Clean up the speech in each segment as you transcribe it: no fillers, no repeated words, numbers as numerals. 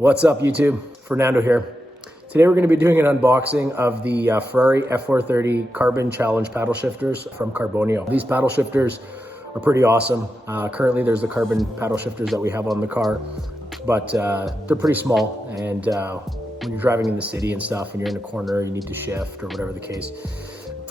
What's up YouTube? Fernando here. Today we're going to be doing an unboxing of the Ferrari F430 Carbon Challenge paddle shifters from Carbonio. These paddle shifters are pretty awesome. Currently there's the carbon paddle shifters that we have on the car, but they're pretty small, and when you're driving in the city and stuff and you're in a corner, you need to shift or whatever the case,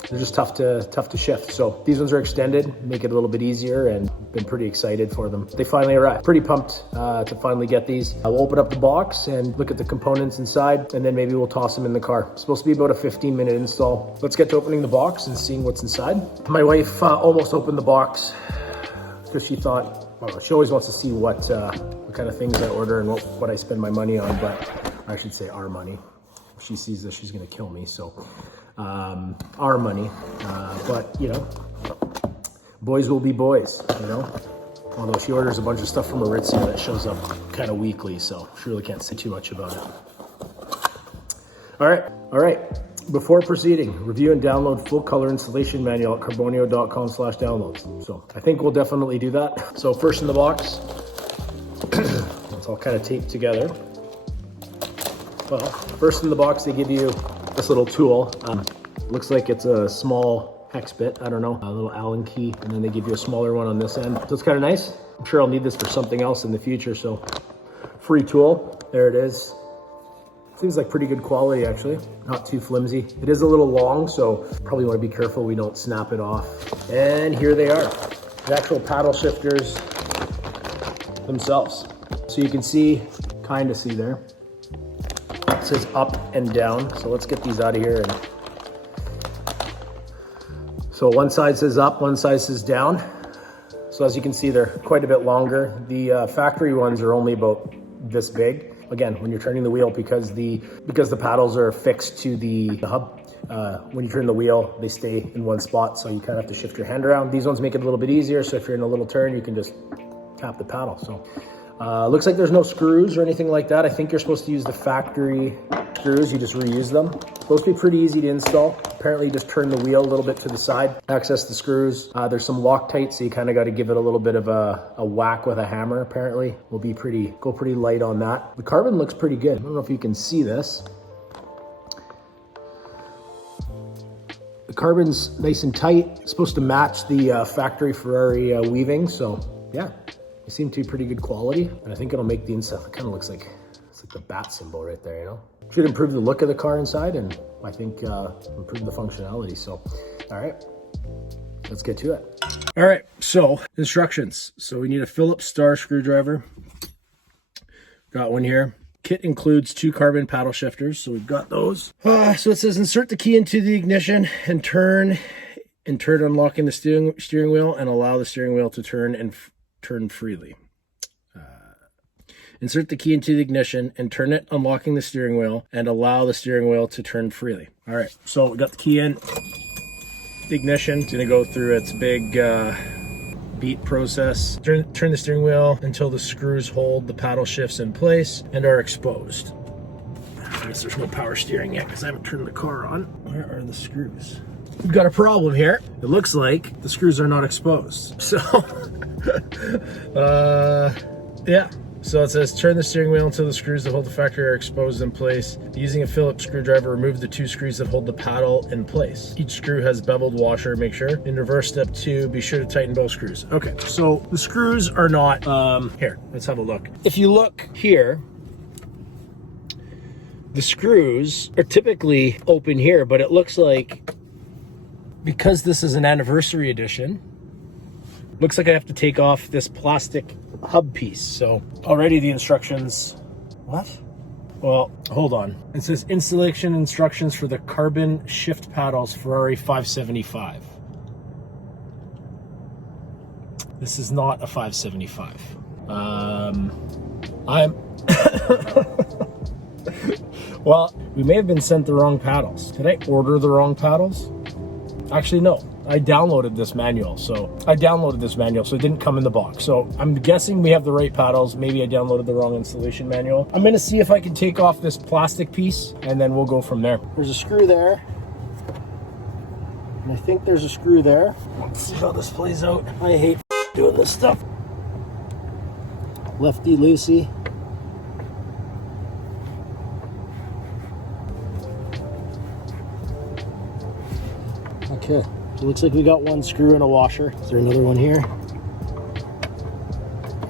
they're just tough to shift. So these ones are extended, make it a little bit easier, and been pretty excited for them. They finally arrived. Pretty pumped to finally get these. We'll open up the box and look at the components inside, and then maybe we'll toss them in the car. It's supposed to be about a 15-minute install. Let's get to opening the box and seeing what's inside. My wife almost opened the box because she thought, well, she always wants to see what kind of things I order and what I spend my money on, but I should say our money. If she sees this, she's gonna kill me, so our money, but you know, boys will be boys, you know, although she orders a bunch of stuff from Aritzia that shows up kind of weekly, so she really can't say too much about it. All right, before proceeding, review and download full color installation manual at carbonio.com/downloads. So I think we'll definitely do that. So first in the box, it's all kind of taped together. Well, first in the box, they give you this little tool. Looks like it's a small hex bit, I don't know, a little Allen key, and then they give you a smaller one on this end. So it's kind of nice. I'm sure I'll need this for something else in the future, so free tool, there it is. Seems like pretty good quality actually, not too flimsy. It is a little long, so probably want to be careful we don't snap it off. And here they are, the actual paddle shifters themselves. So you can see, kind of see there, it says up and down. So let's get these out of here. And so one side says up, one side says down. So as you can see, they're quite a bit longer. The factory ones are only about this big. Again, when you're turning the wheel, because the paddles are fixed to the hub, when you turn the wheel, they stay in one spot. So you kind of have to shift your hand around. These ones make it a little bit easier. So if you're in a little turn, you can just tap the paddle. So looks like there's no screws or anything like that. I think you're supposed to use the factory screws. You just reuse them. Supposed to be pretty easy to install. Apparently you just turn the wheel a little bit to the side, access the screws. There's some Loctite, so you kind of got to give it a little bit of a whack with a hammer. Apparently we'll be go pretty light on that. The carbon looks pretty good. I don't know if you can see this. The carbon's nice and tight. It's supposed to match the factory Ferrari weaving, so yeah. They seem to be pretty good quality, and I think it'll make the inside, it kind of looks like, it's like the bat symbol right there, you know? Should improve the look of the car inside, and I think improve the functionality. So, all right, let's get to it. All right, so instructions. So we need a Phillips star screwdriver. Got one here. Kit includes 2 carbon paddle shifters, so we've got those. So it says insert the key into the ignition and turn unlocking the steering wheel and allow the steering wheel to turn freely. Insert the key into the ignition and turn it, unlocking the steering wheel, and allow the steering wheel to turn freely. All right, so we got the key in. The ignition, it's gonna go through its big beat process. Turn the steering wheel until the screws hold the paddle shifts in place and are exposed. I guess there's no power steering yet because I haven't turned the car on. Where are the screws? We've got a problem here. It looks like the screws are not exposed. So, yeah. So it says turn the steering wheel until the screws that hold the factory are exposed in place. Using a Phillips screwdriver, remove the 2 screws that hold the paddle in place. Each screw has beveled washer, make sure. In reverse step 2, be sure to tighten both screws. Okay, so the screws are not, here, let's have a look. If you look here, the screws are typically open here, but it looks like, because this is an anniversary edition, looks like I have to take off this plastic hub piece. So already the instructions, what? Well, hold on. It says installation instructions for the carbon shift paddles Ferrari 575. This is not a 575. Well, we may have been sent the wrong paddles. Did I order the wrong paddles? Actually, no. I downloaded this manual, so it didn't come in the box. So I'm guessing we have the right paddles. Maybe I downloaded the wrong installation manual. I'm gonna see if I can take off this plastic piece, and then we'll go from there. There's a screw there. And I think there's a screw there. Let's see how this plays out. I hate doing this stuff. Lefty loosey. Okay, so it looks like we got one screw and a washer. Is there another one here?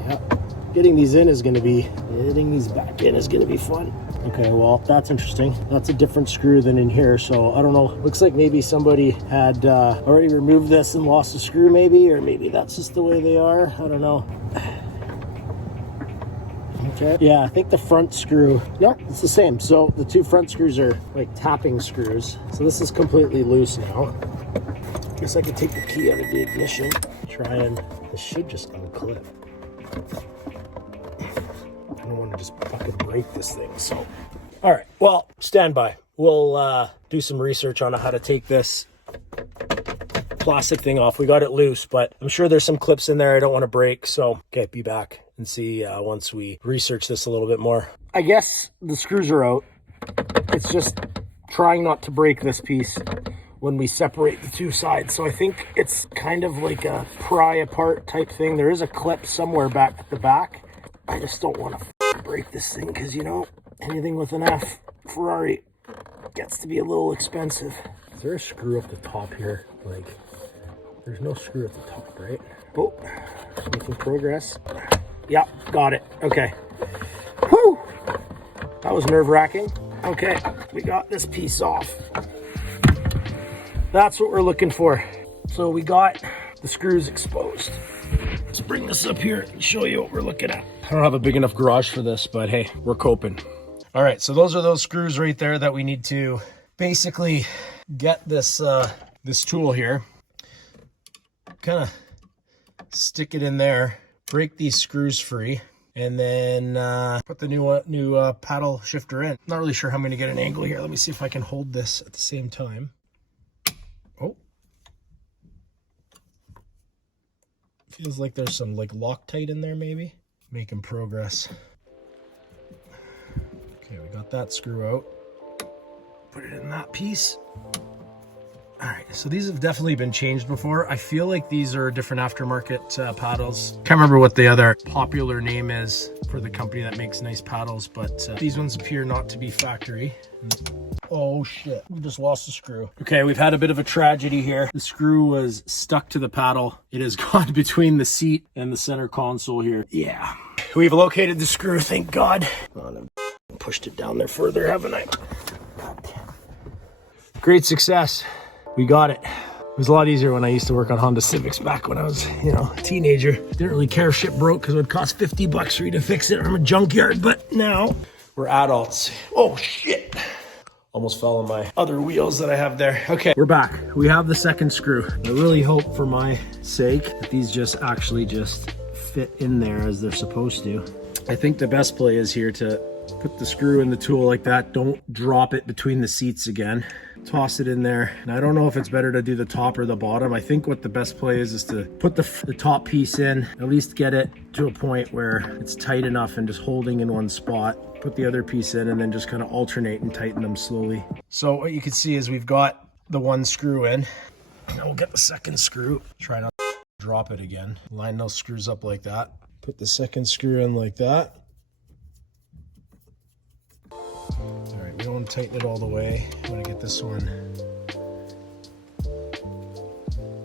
Yeah. Getting these back in is gonna be fun. Okay, well, that's interesting. That's a different screw than in here, so I don't know. Looks like maybe somebody had already removed this and lost a screw maybe, or maybe that's just the way they are. I don't know. Okay, yeah, I think the front screw, no, it's the same. So the two front screws are like tapping screws. So this is completely loose now. Guess I could take the key out of the ignition. This should just unclip. I don't want to just fucking break this thing, so. All right, well, stand by. We'll do some research on how to take this plastic thing off. We got it loose, but I'm sure there's some clips in there I don't want to break, so okay, be back and see once we research this a little bit more. I guess the screws are out. It's just trying not to break this piece when we separate the two sides. So I think it's kind of like a pry apart type thing. There is a clip somewhere back at the back. I just don't want to break this thing because, you know, anything with an F, Ferrari, gets to be a little expensive. Is there a screw up the top here? Like, there's no screw at the top, right? Oh, making progress. Yeah, got it. Okay. Whew! That was nerve-wracking. Okay, we got this piece off. That's what we're looking for. So we got the screws exposed. Let's bring this up here and show you what we're looking at. I don't have a big enough garage for this, but hey, we're coping. All right, so those are those screws right there that we need to basically get this this tool here, kind of stick it in there, break these screws free, and then put the new paddle shifter in. Not really sure how I'm going to get an angle here. Let me see if I can hold this at the same time. Oh. Feels like there's some like Loctite in there maybe. Making progress. Okay, we got that screw out. Put it in that piece. All right, so these have definitely been changed before. I feel like these are different aftermarket paddles. Can't remember what the other popular name is for the company that makes nice paddles, but these ones appear not to be factory. Oh shit, we just lost the screw. Okay, we've had a bit of a tragedy here. The screw was stuck to the paddle. It has gone between the seat and the center console here. Yeah, we've located the screw, thank God. I pushed it down there further, haven't I? Great success. We got it. It was a lot easier when I used to work on Honda Civics back when I was, you know, a teenager. Didn't really care if shit broke because it would cost $50 for you to fix it from a junkyard, but now we're adults. Oh shit. Almost fell on my other wheels that I have there. Okay, we're back. We have the second screw. I really hope for my sake that these just actually just fit in there as they're supposed to. I think the best play is here to put the screw in the tool like that. Don't drop it between the seats again. Toss it in there. And I don't know if it's better to do the top or the bottom. I think what the best play is to put the top piece in, at least get it to a point where it's tight enough and just holding in one spot. Put the other piece in and then just kind of alternate and tighten them slowly. So what you can see is we've got the one screw in. Now we'll get the second screw. Try not to drop it again. Line those screws up like that. Put the second screw in like that. All right, we don't want to tighten it all the way. I'm gonna get this one.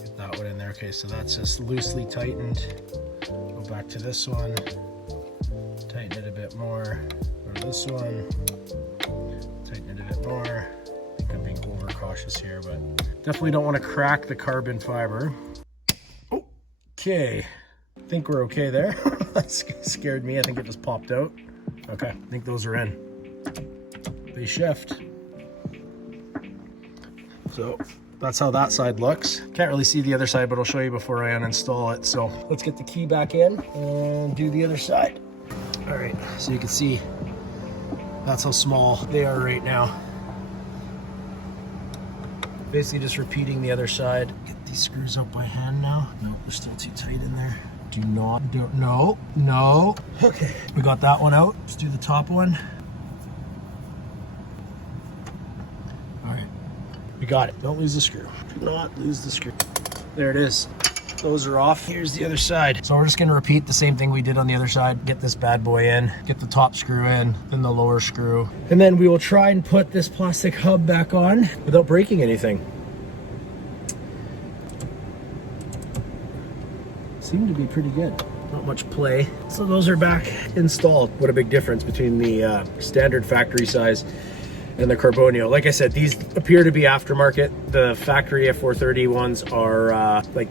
Get that one in there. Okay, so that's just loosely tightened. Go back to this one. Tighten it a bit more. Go to this one. Tighten it a bit more. I think I'm being overcautious here, but definitely don't want to crack the carbon fiber. Okay, I think we're okay there. That scared me. I think it just popped out. Okay, I think those are in. They shift. So that's how that side looks. Can't really see the other side, but I'll show you before I uninstall it. So let's get the key back in and do the other side. All right, so you can see that's how small they are right now. Basically just repeating the other side. Get these screws up by hand now. No, they're still too tight in there. No. Okay, we got that one out. Let's do the top one. We got it. Don't lose the screw. Do not lose the screw. There it is. Those are off. Here's the other side. So we're just going to repeat the same thing we did on the other side. Get this bad boy in. Get the top screw in. Then the lower screw. And then we will try and put this plastic hub back on without breaking anything. seem to be pretty good. Not much play. So those are back installed. What a big difference between the standard factory size and the Carbonio. Like I said, these appear to be aftermarket. The factory F430 ones are like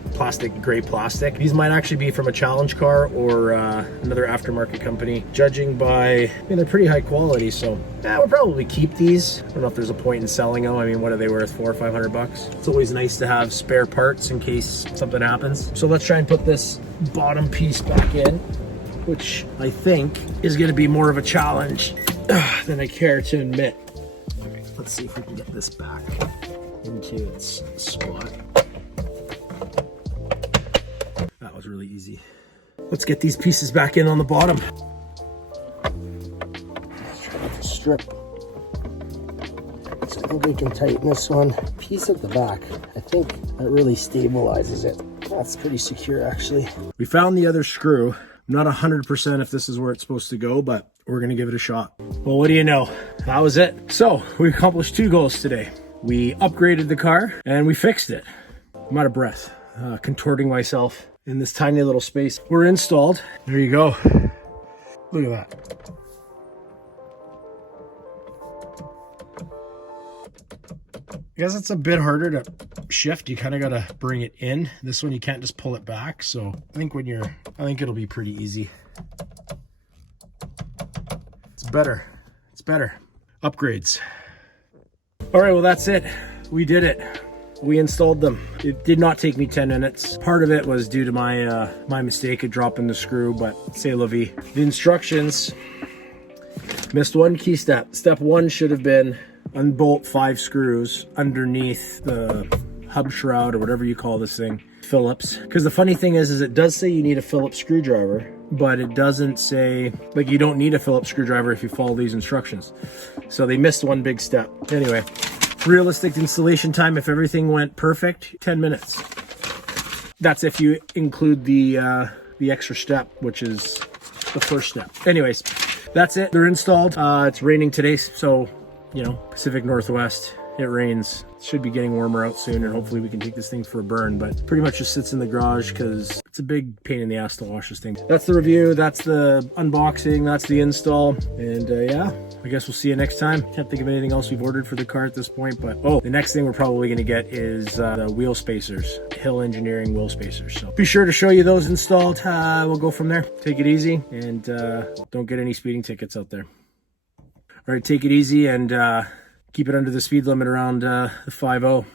gray plastic. These might actually be from a challenge car or another aftermarket company. Judging by, I mean, they're pretty high quality, so yeah, we'll probably keep these. I don't know if there's a point in selling them. I mean, what are they worth, $400 or $500? It's always nice to have spare parts in case something happens. So let's try and put this bottom piece back in, which I think is gonna be more of a challenge than I care to admit. Let's see if we can get this back into its spot. That was really easy. Let's get these pieces back in on the bottom. Let's try not to strip. So I think we can tighten this one. Piece at the back, I think that really stabilizes it. That's pretty secure actually. We found the other screw. I'm not 100% if this is where it's supposed to go, but we're gonna give it a shot. Well, what do you know? That was it. So we accomplished 2 goals today. We upgraded the car and we fixed it. I'm out of breath, contorting myself in this tiny little space. We're installed. There you go. Look at that. I guess it's a bit harder to shift. You kind of got to bring it in. This one, you can't just pull it back. So I think it'll be pretty easy. It's better. It's better. Upgrades. All right, well, that's it. We did it. We installed them. It did not take me 10 minutes. Part of it was due to my mistake of dropping the screw, but c'est la vie. The instructions, missed one key step. Step 1 should have been unbolt 5 screws underneath the hub shroud or whatever you call this thing, Phillips. Because the funny thing is it does say you need a Phillips screwdriver, but it doesn't say, like, you don't need a Phillips screwdriver if you follow these instructions. So they missed one big step. Anyway, realistic installation time, if everything went perfect, 10 minutes. That's if you include the extra step, which is the first step. Anyways, that's it. They're installed. It's raining today, so you know, Pacific Northwest, it rains. It should be getting warmer out soon, and hopefully we can take this thing for a burn, but pretty much just sits in the garage because it's a big pain in the ass to wash this thing. That's the review, that's the unboxing, that's the install, and yeah, I guess we'll see you next time. Can't think of anything else we've ordered for the car at this point, but oh, the next thing we're probably gonna get is the wheel spacers, Hill Engineering wheel spacers. So be sure to show you those installed. We'll go from there. Take it easy, and don't get any speeding tickets out there. All right, take it easy and keep it under the speed limit around the 50.